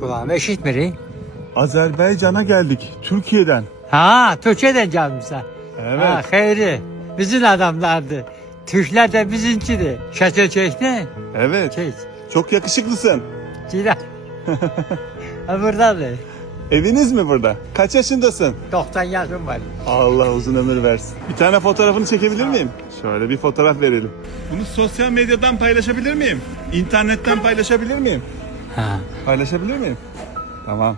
Kulağım eşitmiri. Azerbaycan'a geldik. Türkiye'den. Ha, Türkiye'den gelmişler. Evet. Ha, hayri. Bizim adamlardı. Türkler de bizimkidir. Şeker çekti. Evet. Çek. Çok yakışıklısın. Cila. Ha, buradadır. Eviniz mi burada? Kaç yaşındasın? 90 yaşım var. Allah uzun ömür versin. Bir tane fotoğrafını çekebilir miyim? Şöyle bir fotoğraf verelim. Bunu sosyal medyadan paylaşabilir miyim? İnternetten paylaşabilir miyim? Ha. Paylaşabilir miyim? Tamam.